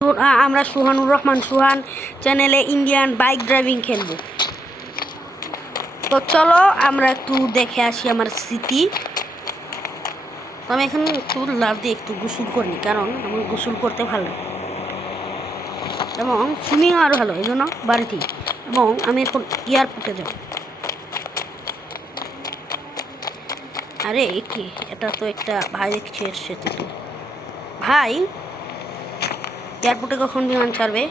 আমরা সুহানুর রহমান সুহান চ্যানেলে ইন্ডিয়ান বাইক ড্রাইভিং খেলবো। তো চলো আমরা একটু দেখে আসি আমার স্মৃতি। তো আমি এখন একটু লাভ দিয়ে একটু গোসল করিনি, কারণ আমার গোসল করতে ভালো লাগে এবং সুইমিং আরও ভালো, এই জন্য বাড়িতেই। এবং আমি এখন এয়ারপোর্টে যাব। আরে কি, এটা তো একটা ভাই দেখছি এসছে। ভাই, এয়ারপোর্টে কখন বিমান ছাড়বে?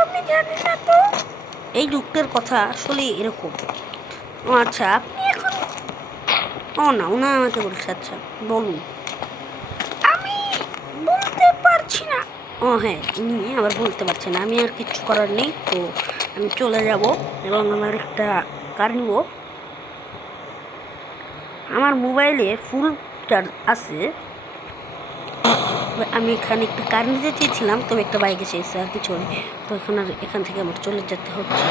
আমি জানি না তো। এই লোকটার কথা আসলে এরকম। ও আচ্ছা, আপনি এখন না, ওনা আমাকে বলছে। আচ্ছা বলুন। আমি বলতে পারছি না। ও হ্যাঁ, উনি আবার বলতে পারছে না। আমি আর কিচ্ছু করার নেই, তো আমি চলে যাব এবং আমার একটা কার নিব। আমার মোবাইলে ফুল চার্জ আছে। আমি এখানে একটা কার নিতে চেয়েছিলাম, তবে একটা বাইক এসেছে, আর কিছু নেই। তো এখন আর এখান থেকে আমার চলে যেতে হচ্ছে।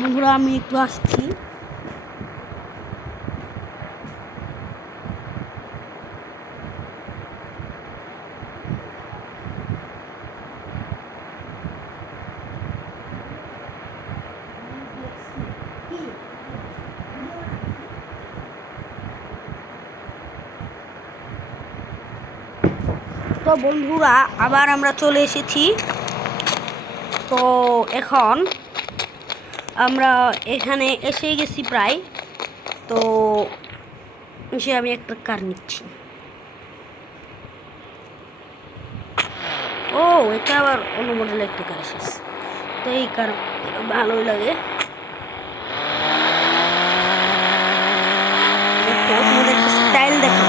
বন্ধুরা, আমি একটু আসছি। তো বন্ধুরা, আবার আমরা চলে এসেছি। তো এখন আমরা এখানে এসে গেছি প্রায়। তো সে আমি একটা কার নিচ্ছি। ও, এটা আবার অন্য মডেলের একটা কার এসেছে। তো এই কার ভালোই লাগে। স্টাইল দেখো।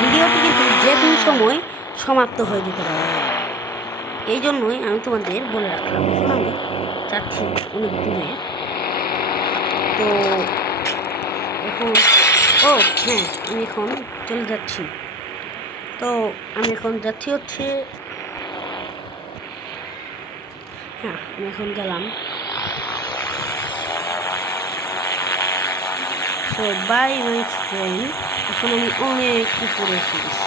ভিডিওটি কিন্তু যে কোনো সময় সমাপ্ত হয়ে যেতে পারে, এই জন্যই আমি তোমাদের বলে রাখলাম। এখন আমি যাচ্ছি অনেক দূরে। তো এখন হ্যাঁ, আমি এখন চলে যাচ্ছি। তো আমি এখন যাচ্ছি হচ্ছে, হ্যাঁ আমি এখন গেলাম। সো বাই মাই ফ্রেন্ড, এখন আমি অনেক উপরে এসে গেছি।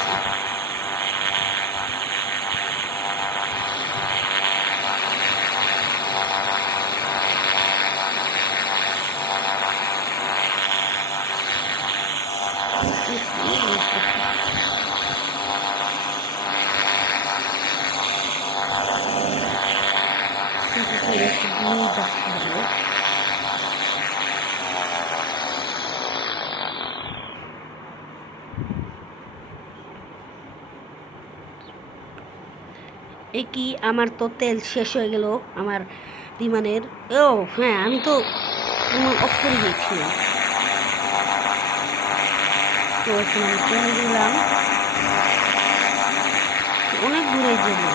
এ কি, আমার তো তেল শেষ হয়ে গেল আমার বিমানের। ও হ্যাঁ, আমি তো অফ করে গিয়েছিলাম। তো এখন আমি চলে গেলাম অনেক দূরের জন্য।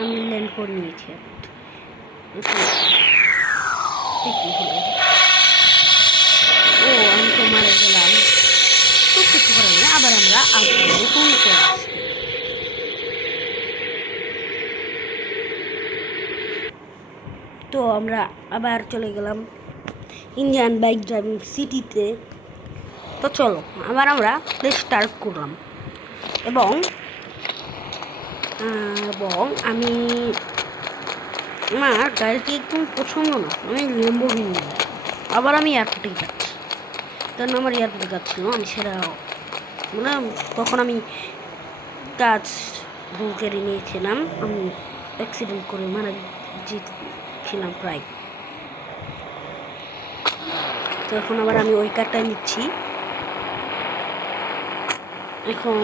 আমি ল্যান্ড করে নিয়েছি। ও, আমি তো মারা গেলাম। তো কিছু করার নেই, আবার আমরা নতুন করে আসবো। তো আমরা আবার চলে গেলাম ইন্ডিয়ান বাইক ড্রাইভিং সিটিতে। তো চলো আবার আমরা স্টার্ট করলাম এবং আমি আমার গাড়িটি একদম পছন্দ না, আমি ল্যাম্বরগিনি নিই। আবার আমি এয়ারপোর্টে যাচ্ছি, কারণ আমার এয়ারপোর্টে যাচ্ছিল আমি সেটা মানে তখন আমি কাজ ভুল করে নিয়েছিলাম, আমি অ্যাক্সিডেন্ট করে মারা ছিলাম প্রায়। তো এখন আবার আমি ওই কারটাই নিচ্ছি। এখন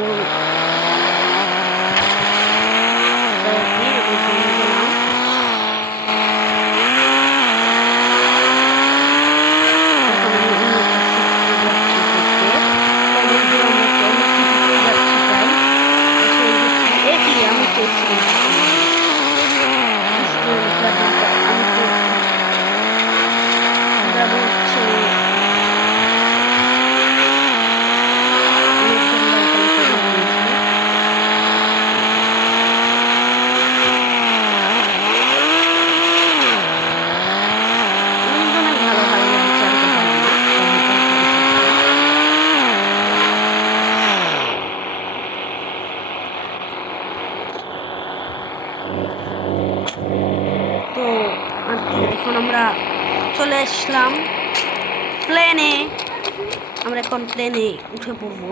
তো আর কি, এখন আমরা চলে আসলাম প্লেনে। আমরা এখন প্লেনে উঠে পড়বো।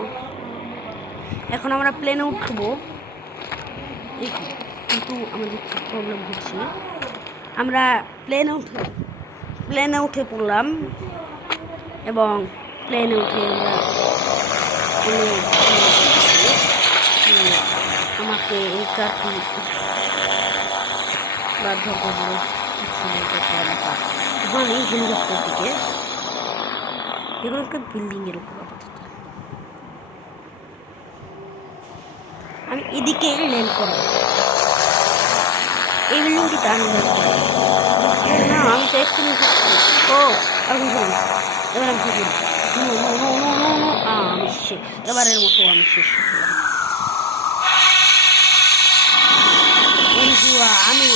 এখন আমরা প্লেনে উঠবো, কিন্তু আমাদের একটু প্রবলেম হচ্ছে। আমরা প্লেনে উঠে পড়লাম এবং প্লেনে উঠে আমরা আমাকে এই কারটি বাধ্য করলো এখন এই হেলিকপ্টার দিকে। এগুলো একটা বিল্ডিংয়ের উপর আপাতত আমি এদিকে ল্যান্ড করবো। এই বিল্ডিংটিতে আমি ল্যান্ড করবো না, আমি তো অ্যাক্সিডেন্ট করছি। ও আমি এবার আমি আমি শেষ, এবারের মতো আমি শেষ করলাম। আমি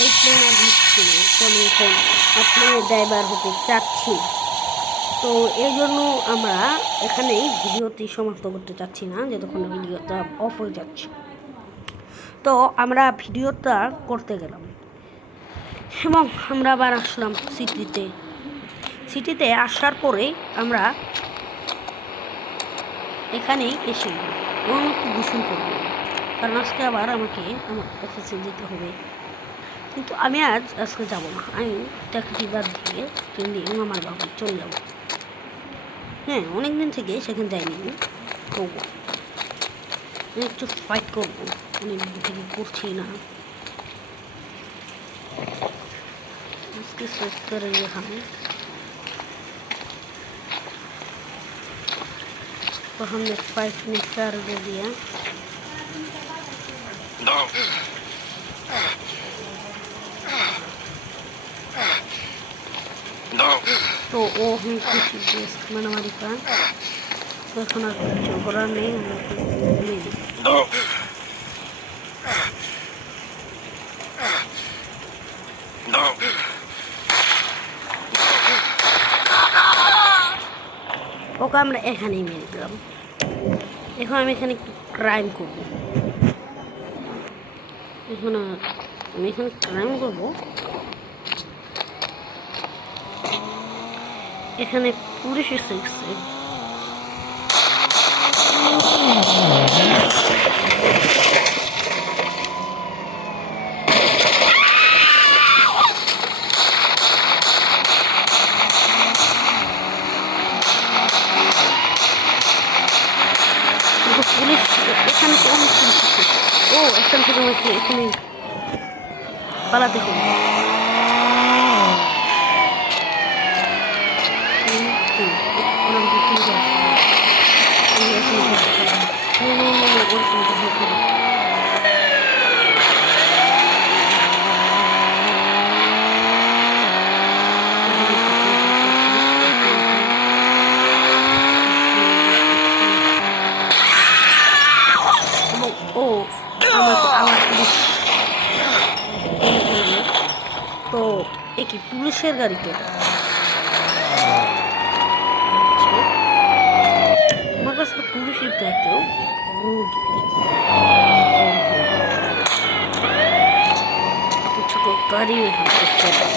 এই প্লেনে দিচ্ছি না, তো আমি এখন প্লেনের ড্রাইভার হতে চাচ্ছি। তো এই জন্য আমরা এখানেই ভিডিওটি সমাপ্ত করতে চাচ্ছি না, যতক্ষণ ভিডিওটা অফ হয়ে যাচ্ছে। তো আমরা ভিডিওটা করতে গেলাম এবং আমরা আবার আসলাম সিটিতে আসার পরে আমরা এখানেই এসে একটু গোসল করবো, কারণ আজকে আবার আমাকে আমার অফিসে যেতে হবে। কিন্তু আমি আজকে যাব না, আমি চাকরি বাদ দিয়ে আমার বাবু চলে যাব। হ্যাঁ, অনেকদিন থেকে সেখানে যাইনি, করবো একটু ফাইট করবো, অনেকদিন থেকে করছি না। আজকে শেষ করে এখানে हमने 5 मिनट कर दिया। तो वो हम कुछ बेस्ट हमारी का तो এখন আর কিছু করার নেই, ওকে আমরা এখানেই মেরে দিলাম। এখন আমি এখানে একটু ক্রাইম করবো, আমি এখানে ক্রাইম করবো। এখানে পুলিশ এসেছে, পুলিশ এখানে ও এখান থেকে আমাকে এখানে পালাতে হবে। তো একই পুলিশের গাড়িতে আমার কাছে পুলিশের গাড়িতেও ছোট गाड़ी में हम सकते हैं।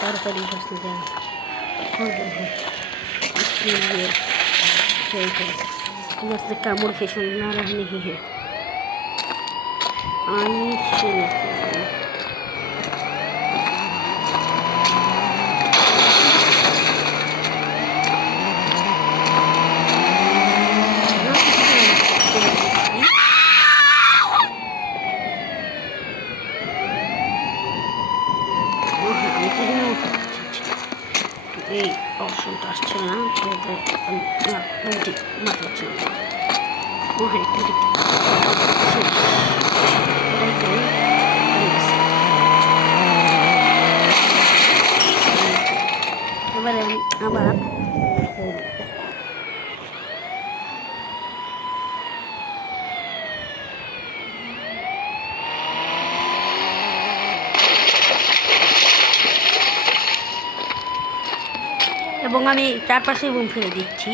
ताड़ाताड़ी इधर से जाए प्रॉब्लम है, इसलिए इधर से कामुड़ के सुनना रहा नहीं है। এই অপশনটা আসছে না, মাথা ছিল ও হ্যাঁ এবারে আমি আবার এবং আমি চারপাশে বোম ফেলে দিচ্ছি।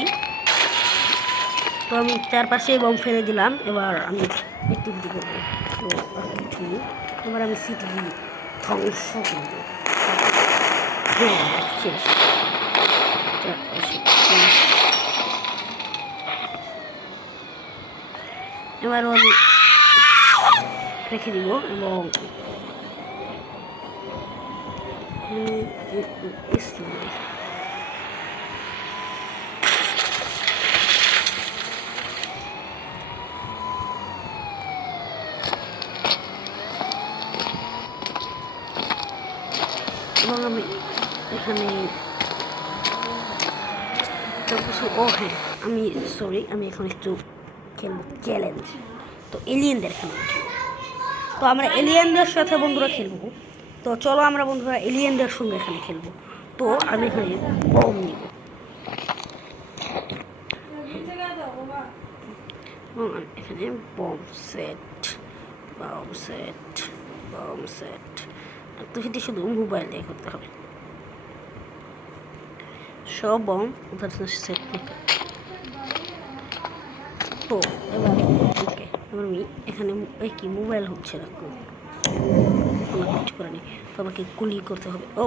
তো আমি চারপাশে বোম ফেলে দিলাম। এবার আমি অ্যাক্টিভিটি করবো, তো আর কিছু এবার আমি সিটি ধ্বংস করবো। শেষ চারপাশে। এবার আমি রেখে দিব এবং এবং আমি এখানে কিছু হ্যাঁ আমি আমি এখন একটু খেলবো চ্যালেঞ্জ। তো এলিয়েনদের খেলবো, তো আমরা এলিয়েনদের সাথে বন্ধুরা খেলবো। তো চলো আমরা বন্ধুরা এলিয়েনদের সঙ্গে এখানে খেলবো। তো আমি এখানে বম নিব এবং এখানে বম সেট তো সেটি শুধু মোবাইল দিয়ে করতে হবে। সব বম উধার সেট তো এবার ওকে এবার আমি এখানে কি মোবাইল হচ্ছে না, কোনো কিছু করেনি, তো আমাকে গুলি করতে হবে। ও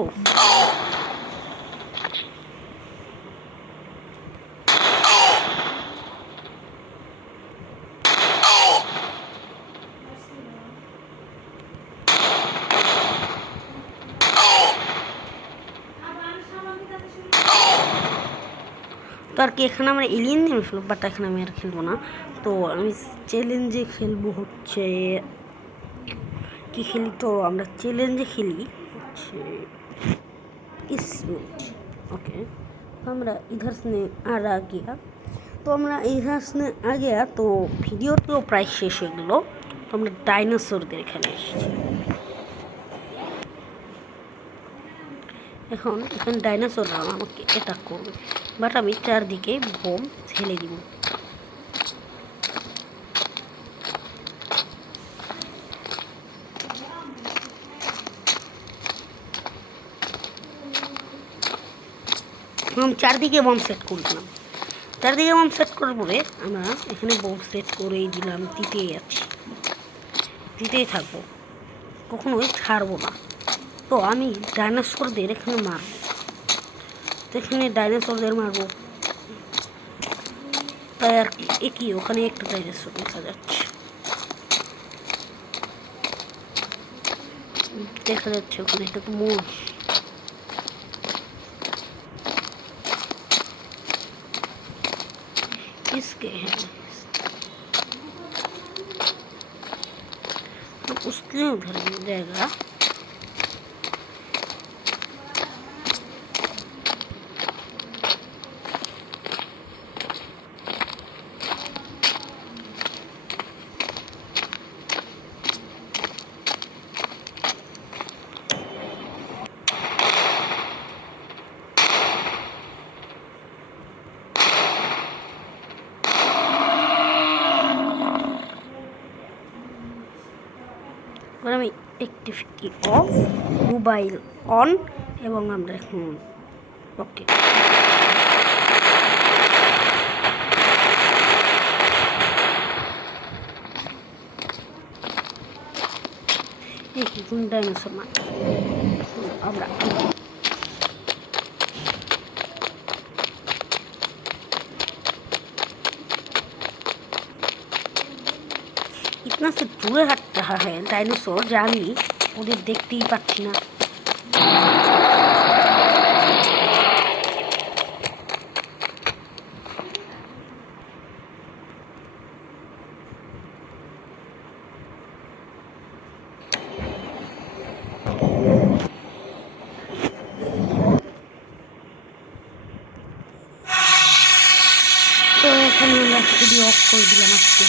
তো আর কি এখানে আমরা এলিয়েন নিয়ে ফেলবো, বাট এখানে আমি আর খেলবো না। তো আমি চ্যালেঞ্জে খেলবো হচ্ছে কি খেলি, তো আমরা চ্যালেঞ্জে খেলি হচ্ছে स्मूथ। ओके तो আমরা इधर से आ गया, তো আমরা इधर से आ गया। তো ভিডিওটাও প্রায় শেষ হয়ে গেল। তো আমরা ডাইনোসরদের এখানে এসেছি। এখন এখানে ডাইনোসররা আমাকে অ্যাটাক করবে, বাট আমি চারদিকে বোম ছেড়ে দিব। আমি চারদিকে বম সেট করলাম। চারদিকে বম সেট করার পরে আমরা এখানে বম সেট করেই দিলাম, দিতেই থাকবো, কখনোই ছাড়বো না। তো আমি ডাইনোসরদের এখানে মারবো, তো এখানে ডাইনোসরদের মারবো। তাই আর কি একই ওখানে একটা ডাইনোসর দেখা যাচ্ছে ওখানে একটা তো মোষ। किसके हैं तो उसके उधर मिल जाएगा। অ্যাক্টিভিটি অফ, মোবাইল অন, এবং আমরা এখন ওকে। দেখি কোন ডাইনোসর মার আমরা इतना से दूर हट रहा है डायनासोर যে আমি ওদের দেখতেই পাচ্ছি না। তো এখানে আমরা ভিডিও অফ করে দিলাম আজকে।